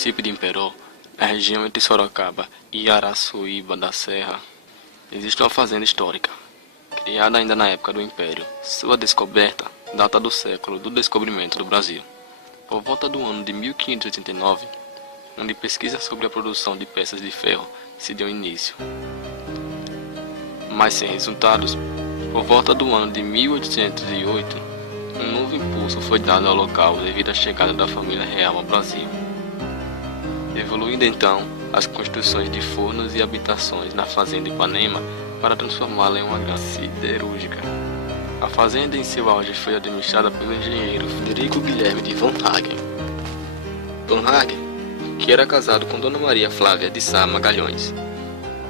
município de Imperó, na região entre Sorocaba e Araçuíba da Serra, existe uma fazenda histórica, criada ainda na época do Império. Sua descoberta data do século do descobrimento do Brasil, por volta do ano de 1589, onde pesquisas sobre a produção de peças de ferro se deu início. Mas sem resultados, por volta do ano de 1808, um novo impulso foi dado ao local devido à chegada da família real ao Brasil, evoluindo então as construções de fornos e habitações na fazenda Ipanema para transformá-la em uma grande siderúrgica. A fazenda em seu auge foi administrada pelo engenheiro Frederico Guilherme de Von Hagen. Von Hagen, que era casado com Dona Maria Flávia de Sá Magalhães,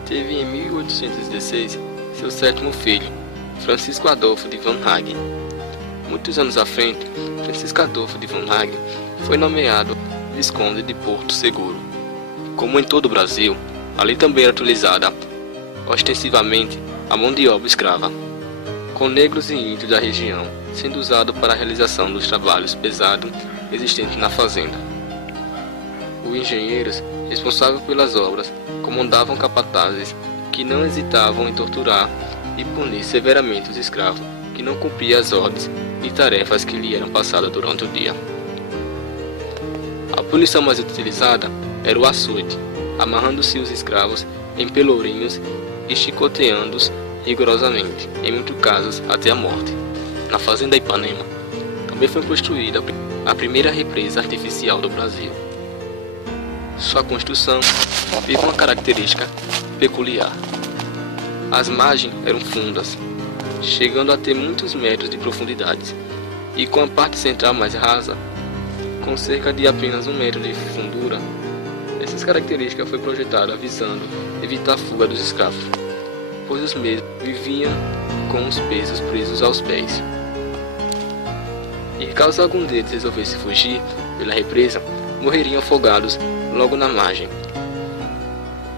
teve em 1816 seu sétimo filho, Francisco Adolfo de Von Hagen. Muitos anos à frente, Francisco Adolfo de Von Hagen foi nomeado Visconde de Porto Seguro. Como em todo o Brasil, ali também era utilizada ostensivamente a mão de obra escrava, com negros e índios da região sendo usado para a realização dos trabalhos pesados existentes na fazenda. Os engenheiros responsáveis pelas obras comandavam capatazes que não hesitavam em torturar e punir severamente os escravos que não cumpriam as ordens e tarefas que lhe eram passadas durante o dia. A punição mais utilizada era o açoite, amarrando-se os escravos em pelourinhos e chicoteando-os rigorosamente, em muitos casos até a morte. Na fazenda Ipanema também foi construída a primeira represa artificial do Brasil. Sua construção teve uma característica peculiar. As margens eram fundas, chegando a ter muitos metros de profundidade, e com a parte central mais rasa, com cerca de apenas 1 metro de fundura. Essas características foi projetada visando evitar a fuga dos escravos, pois os mesmos viviam com os pesos presos aos pés. E caso algum deles resolvesse fugir pela represa, morreriam afogados logo na margem.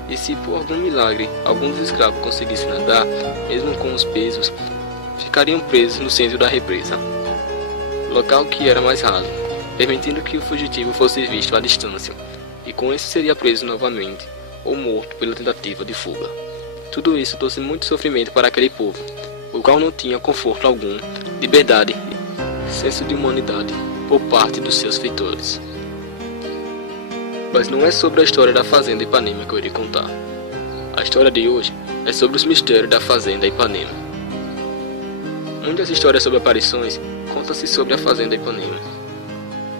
E se por algum milagre algum dos escravos conseguisse nadar, mesmo com os pesos, ficariam presos no centro da represa, local que era mais raso, permitindo que o fugitivo fosse visto à distância, e com isso seria preso novamente, ou morto pela tentativa de fuga. Tudo isso trouxe muito sofrimento para aquele povo, o qual não tinha conforto algum, liberdade e senso de humanidade por parte dos seus feitores. Mas não é sobre a história da fazenda Ipanema que eu irei contar. A história de hoje é sobre os mistérios da fazenda Ipanema. Muitas histórias sobre aparições contam-se sobre a fazenda Ipanema.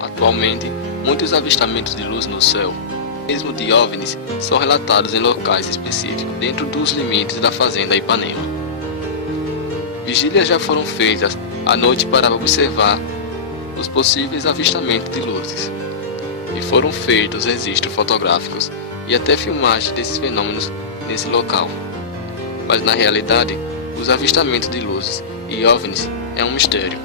Atualmente, muitos avistamentos de luz no céu, mesmo de OVNIs, são relatados em locais específicos dentro dos limites da fazenda Ipanema. Vigílias já foram feitas à noite para observar os possíveis avistamentos de luzes, e foram feitos registros fotográficos e até filmagens desses fenômenos nesse local. Mas na realidade, os avistamentos de luzes e OVNIs é um mistério,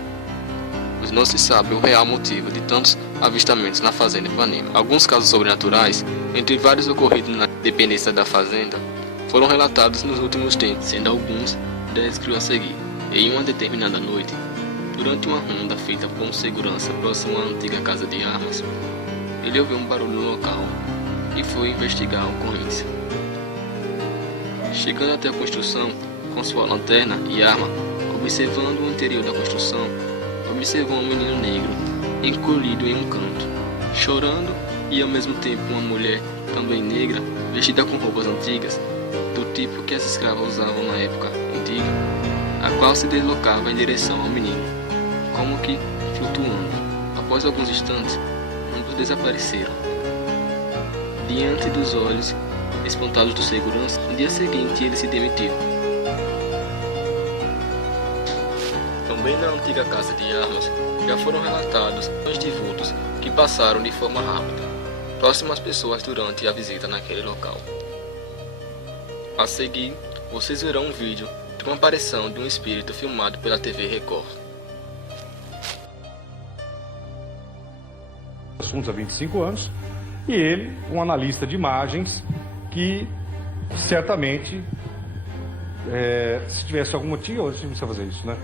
pois não se sabe o real motivo de tantos avistamentos na fazenda Ipanema. Alguns casos sobrenaturais, entre vários ocorridos na dependência da fazenda, foram relatados nos últimos tempos, sendo alguns descritos a seguir. Em uma determinada noite, durante uma ronda feita por um segurança próximo à antiga casa de armas, ele ouviu um barulho no local e foi investigar a ocorrência. Chegando até a construção com sua lanterna e arma, observando o interior da construção, observou um menino negro encolhido em um canto, chorando, e ao mesmo tempo uma mulher também negra, vestida com roupas antigas, do tipo que as escravas usavam na época antiga, a qual se deslocava em direção ao menino, como que flutuando. Após alguns instantes, ambos desapareceram. Diante dos olhos espantados do segurança, no dia seguinte ele se demitiu. Também na antiga casa de armas já foram relatados os de vultos que passaram de forma rápida, próximo às pessoas durante a visita naquele local. A seguir, vocês verão um vídeo de uma aparição de um espírito filmado pela TV Record. Assuntos há 25 anos, e ele, um analista de imagens, que certamente, se tivesse algum motivo, hoje não precisa fazer isso, né?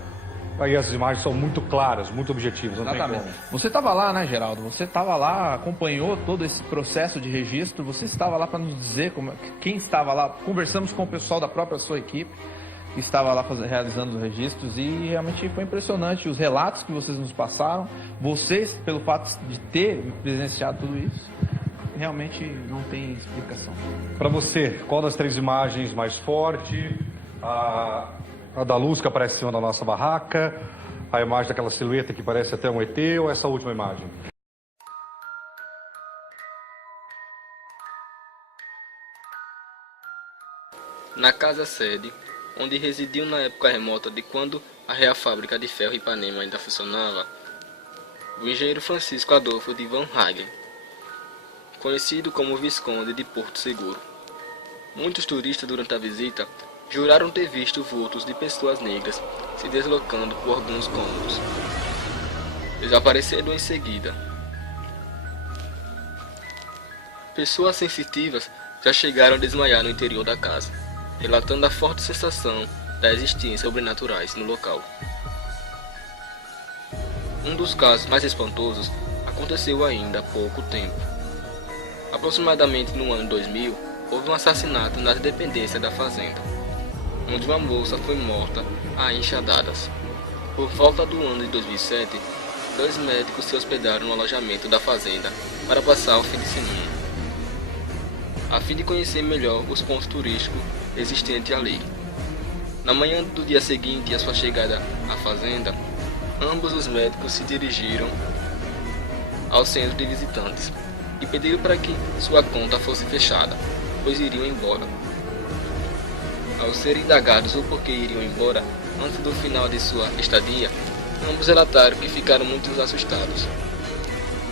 aí as imagens são muito claras, muito objetivas, não Exatamente. tem como. Você estava lá, né, Geraldo? Você estava lá, acompanhou todo esse processo de registro. Você estava lá para nos dizer quem estava lá. Conversamos com o pessoal da própria sua equipe que estava lá realizando os registros e realmente foi impressionante os relatos que vocês nos passaram. Vocês, pelo fato de ter presenciado tudo isso, realmente não tem explicação. Para você, qual das 3 imagens mais forte? A da luz que aparece em cima da nossa barraca, a imagem daquela silhueta que parece até um ET ou essa última imagem? Na casa sede, onde residiu na época remota de quando a Real Fábrica de Ferro Ipanema ainda funcionava, o engenheiro Francisco Adolfo de Van Hagen, conhecido como Visconde de Porto Seguro. Muitos turistas durante a visita juraram ter visto vultos de pessoas negras se deslocando por alguns cômodos. Desapareceram em seguida. Pessoas sensitivas já chegaram a desmaiar no interior da casa, relatando a forte sensação da existência sobrenaturais no local. Um dos casos mais espantosos aconteceu ainda há pouco tempo. Aproximadamente no ano 2000, houve um assassinato nas dependências da fazenda, onde uma moça foi morta a enxadadas. Por volta do ano de 2007, 2 médicos se hospedaram no alojamento da fazenda para passar o fim de semana, a fim de conhecer melhor os pontos turísticos existentes ali. Na manhã do dia seguinte à sua chegada à fazenda, ambos os médicos se dirigiram ao centro de visitantes e pediram para que sua conta fosse fechada, pois iriam embora. Ao serem indagados o porquê iriam embora antes do final de sua estadia, ambos relataram que ficaram muito assustados,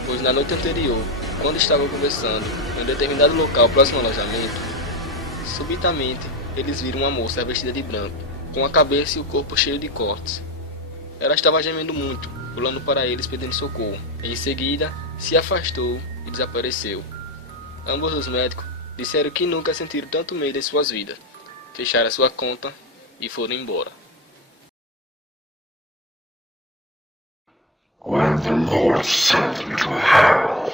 pois na noite anterior, quando estavam conversando em um determinado local próximo ao alojamento, subitamente eles viram uma moça vestida de branco, com a cabeça e o corpo cheio de cortes. Ela estava gemendo muito, pulando para eles pedindo socorro. Em seguida, se afastou e desapareceu. Ambos os médicos disseram que nunca sentiram tanto medo em suas vidas. Fecharam sua conta e foram embora. When the Lord sent me to hell,